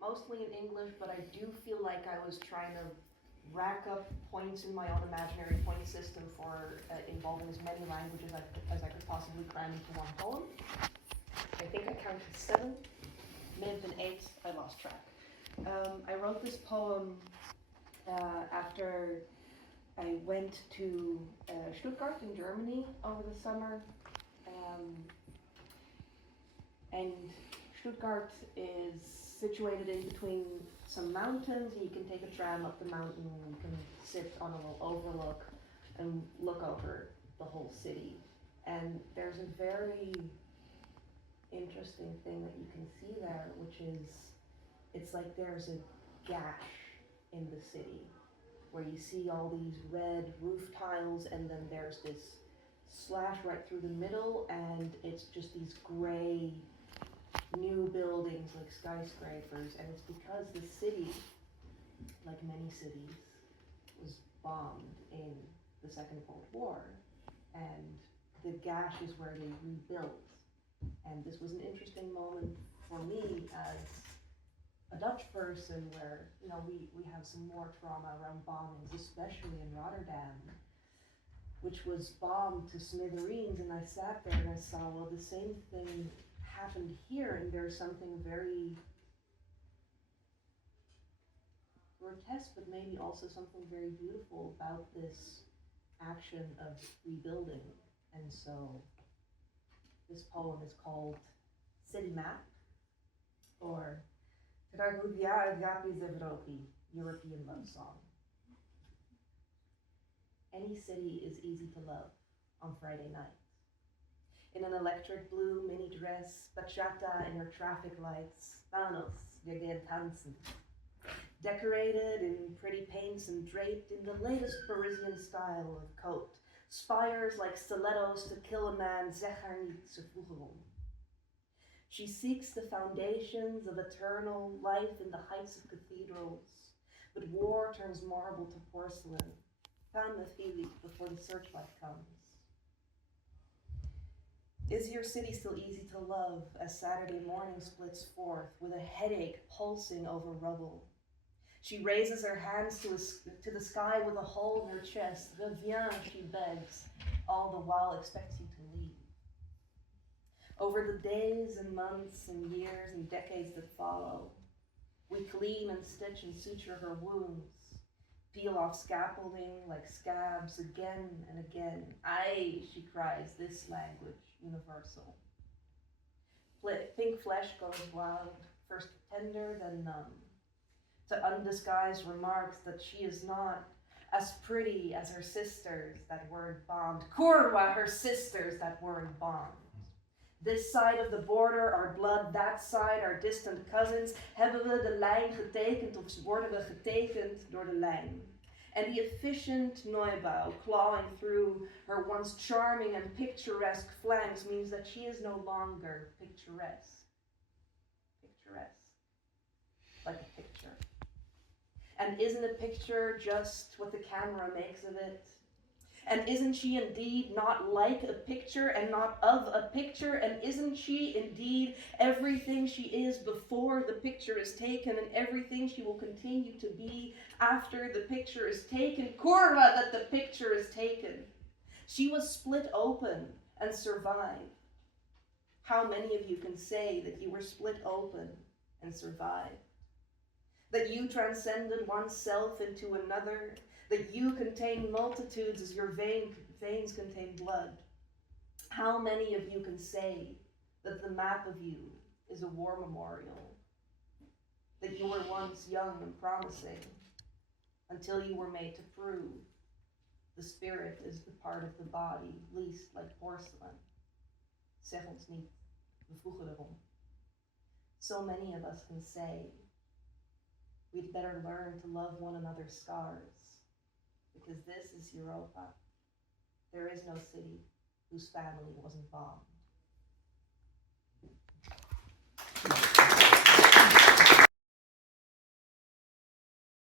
mostly in English, but I do feel like I was trying to rack up points in my own imaginary point system for involving as many languages as I could possibly cram into one poem. I think I counted 7, may have been 8, I lost track. I wrote this poem after I went to Stuttgart in Germany over the summer. And Stuttgart is situated in between some mountains. You can take a tram up the mountain, and you can sit on a little overlook and look over the whole city. And there's a very interesting thing that you can see there, which is, it's like there's a gash in the city where you see all these red roof tiles, and then there's this slash right through the middle, and it's just these gray new buildings like skyscrapers. And it's because the city, like many cities, was bombed in the Second World War, and the gash is where they rebuilt. And this was an interesting moment for me as a Dutch person, where, you know, we have some more trauma around bombings, especially in Rotterdam, which was bombed to smithereens. And I sat there and I saw, well, the same thing happened here, and there's something very grotesque, but maybe also something very beautiful about this action of rebuilding. And so this poem is called City Map, or Tragodia Agapi Zevropi, European Love Song. Any city is easy to love on Friday night. In an electric blue mini dress, bachata in her traffic lights, Thanos, wir gehen tanzen. Decorated in pretty paints and draped in the latest Parisian style of coat, spires like stilettos to kill a man, zeg haar niet, ze vroegen om. She seeks the foundations of eternal life in the heights of cathedrals, but war turns marble to porcelain. Femme Philippe before the searchlight comes. Is your city still easy to love as Saturday morning splits forth with a headache pulsing over rubble? She raises her hands to the sky with a hole in her chest. Reviens, she begs, all the while expects you to leave. Over the days and months and years and decades that follow, we clean and stitch and suture her wounds, peel off scaffolding like scabs again and again. Aye, she cries, this language, universal. Pink flesh goes wild, first tender, then numb, to undisguised remarks that she is not as pretty as her sisters that weren't bombed. Kurwa, her sisters that weren't bombed. This side of the border, our blood, that side, our distant cousins. Hebben we de lijn getekend of worden we getekend door de lijn? And the efficient Neubau clawing through her once charming and picturesque flanks means that she is no longer picturesque. Picturesque. Like a picture. And isn't a picture just what the camera makes of it? And isn't she indeed not like a picture and not of a picture? And isn't she indeed everything she is before the picture is taken, and everything she will continue to be after the picture is taken? Kurva, that the picture is taken. She was split open and survived. How many of you can say that you were split open and survived? That you transcended oneself into another, that you contain multitudes as your veins contain blood. How many of you can say that the map of you is a war memorial? That you were once young and promising until you were made to prove the spirit is the part of the body least like porcelain. Zeg ons niet, we vroegen erom. So many of us can say we'd better learn to love one another's scars, because this is Europa. There is no city whose family wasn't bombed.